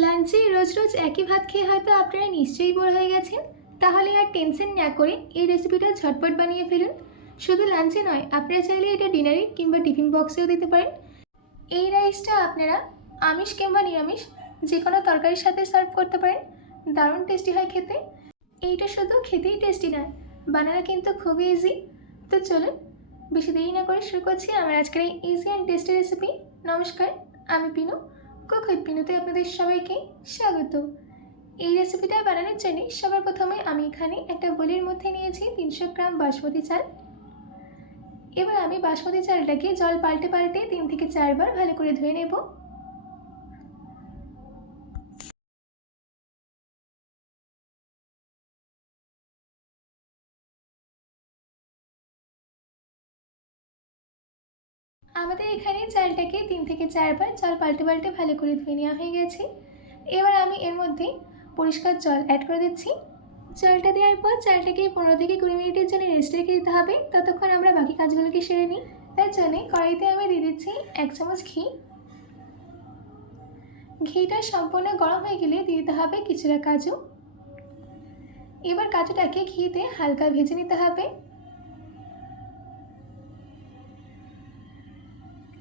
লাঞ্চে রোজ রোজ একই ভাত খেয়ে হয়তো আপনারা নিশ্চয়ই বোর হয়ে গেছেন। তাহলে আর টেনশন না করে এই রেসিপিটা ঝটপট বানিয়ে ফেলুন। শুধু লাঞ্চে নয়, আপনারা চাইলে এটা ডিনারে কিংবা টিফিন বক্সেও দিতে পারেন। এই রাইসটা আপনারা আমিষ কিংবা নিরামিষ যে কোনো তরকারির সাথে সার্ভ করতে পারেন। দারুণ টেস্টি হয় খেতে। এইটা শুধু খেতেই টেস্টি নয়, বানানো কিন্তু খুবই ইজি। তো চলুন বেশি দেরি না করে শুরু করছি আমার আজকের এই ইজি অ্যান্ড টেস্টি রেসিপি। নমস্কার, আমি পিনু, কুক উইথ পিনুতে আপনাদের সবাইকে স্বাগত। এই রেসিপিটা বানানোর জন্য সবার প্রথমে আমি এখানে একটা বোলের মধ্যে নিয়েছি 300 গ্রাম বাসমতি চাল। এবার আমি বাসমতি চালটাকে জল পাল্টে পাল্টে 3 থেকে 4 বার ভালো করে ধুয়ে নেব। আমাদের এখানে চালটাকে 3 থেকে 4 বার জল পাল্টে পাল্টে ভালো করে ধুয়ে নেওয়া হয়ে গেছে। এবার আমি এর মধ্যে পরিষ্কার জল অ্যাড করে দিচ্ছি। জলটা দেওয়ার পর চালটাকে 15 থেকে 20 মিনিটের জন্য রেস্ট রেখে দিতে হবে। ততক্ষণ আমরা বাকি কাজগুলোকে সেরে নিই। তার জন্যে কড়াইতে আমি দিয়ে দিচ্ছি 1 চামচ ঘি। ঘিটা সম্পূর্ণ গরম হয়ে গেলে দিয়ে দিতে হবে কিছুটা কাজু। এবার কাজুটাকে ঘিতে হালকা ভেজে নিতে হবে।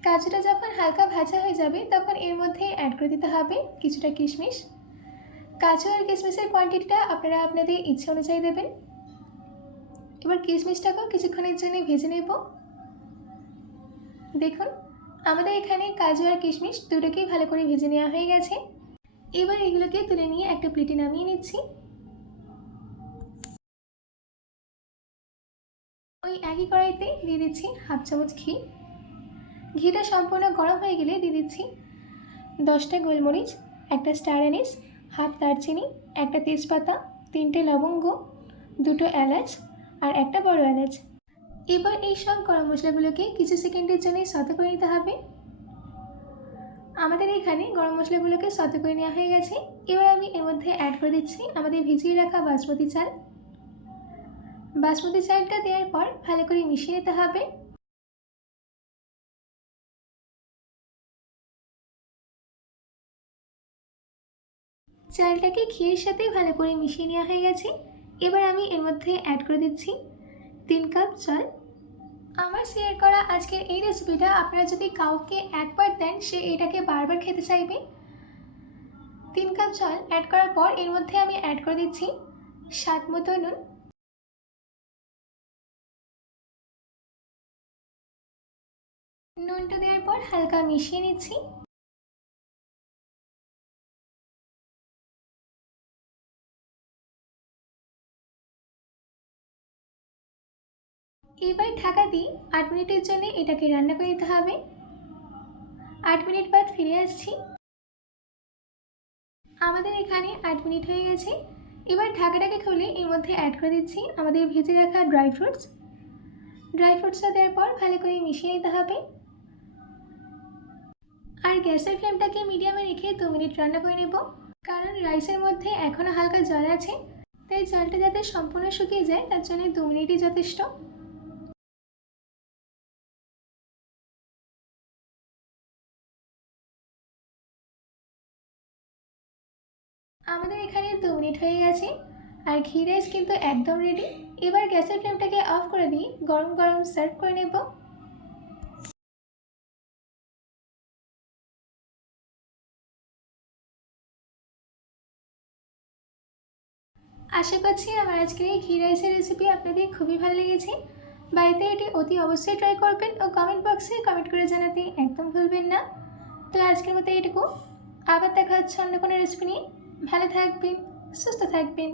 কাজুটা যখন হালকা ভাজা হয়ে যাবে তখন এর মধ্যে অ্যাড করে দিতে হবে কিছুটা কিশমিশ। কাজু আর কিশমিশের কোয়ান্টিটিটা আপনারা আপনাদের ইচ্ছে অনুযায়ী দেবেন। এবার কিশমিশটাকেও কিছুক্ষণের জন্য ভেজে নেব। দেখুন আমাদের এখানে কাজু আর কিশমিশ দুটোকেই ভালো করে ভেজে নেওয়া হয়ে গেছে। এবার এগুলোকে তুলে নিয়ে একটা প্লেটে নামিয়ে নিচ্ছি। ওই একই কড়াইতে দিয়ে দিচ্ছি 1/2 চামচ ঘি। ঘিটা সম্পূর্ণ গরম হয়ে গেলে দিয়ে দিচ্ছি 10টা গোলমরিচ, একটা স্টার অ্যানিস, হাফ দারচিনি, একটা তেজপাতা, 3টে লবঙ্গ, 2টো এলাচ আর একটা বড় এলাচ। এবার এই সব গরম মশলাগুলোকে কিছু সেকেন্ডের জন্য সতে করে নিতে হবে। আমাদের এখানে গরম মশলাগুলোকে সতে করে নেওয়া হয়ে গেছে। এবার আমি এর মধ্যে অ্যাড করে দিচ্ছি আমাদের ভিজিয়ে রাখা বাসমতি চাল। বাসমতি চালটা দেওয়ার পর ভালো করে মিশিয়ে নিতে হবে। চালটাকে ঘিয়ের সাথে ভালো করে মিশিয়ে নেওয়া হয়ে গেছে। এবার আমি এর মধ্যে অ্যাড করে দিচ্ছি 3 কাপ জল। আমার শেয়ার করা আজকের এই রেসিপিটা আপনারা যদি কাউকে একবার দেন সে এটাকে বারবার খেতে চাইবে। 3 কাপ জল অ্যাড করার পর এর মধ্যে আমি অ্যাড করে দিচ্ছি স্বাদ মতো নুন। নুনটা দেওয়ার পর হালকা মিশিয়ে নিচ্ছি। এবার ঢাকা দিয়ে 8 মিনিটের জন্য এটাকে রান্না করে নিতে হবে। 8 মিনিট বাদ ফিরে আসছি। আমাদের এখানে 8 মিনিট হয়ে গেছে। এবার ঢাকাটাকে খুলে এর মধ্যে অ্যাড করে দিচ্ছি আমাদের ভেজে রাখা ড্রাই ফ্রুটসটা দেওয়ার পর ভালো করে মিশিয়ে নিতে হবে। আর গ্যাসের ফ্লেমটাকে মিডিয়ামে রেখে 2 মিনিট রান্না করে নেব। কারণ রাইসের মধ্যে এখনও হালকা জল আছে, তাই জলটা যাতে সম্পূর্ণ শুকিয়ে যায় তার জন্য 2 মিনিটই যথেষ্ট। আমাদের এখানে 2 মিনিট হয়ে গেছে আর ঘি রাইস কিন্তু একদম রেডি। এবার গ্যাসের ফ্লেমটাকে অফ করে দিয়ে গরম গরম সার্ভ করে নেব। আশা করছি আমার আজকের এই ঘি রাইসের রেসিপি আপনাদের খুবই ভালো লেগেছে। বাড়িতে এটি অতি অবশ্যই ট্রাই করবেন ও কমেন্ট বক্সে কমেন্ট করে জানাতে একদম ভুলবেন না। তো আজকের মতো এইটুকু। আবার দেখা হচ্ছে অন্য কোনো রেসিপি নিয়ে। ভালো থাকবেন, সুস্থ থাকবেন।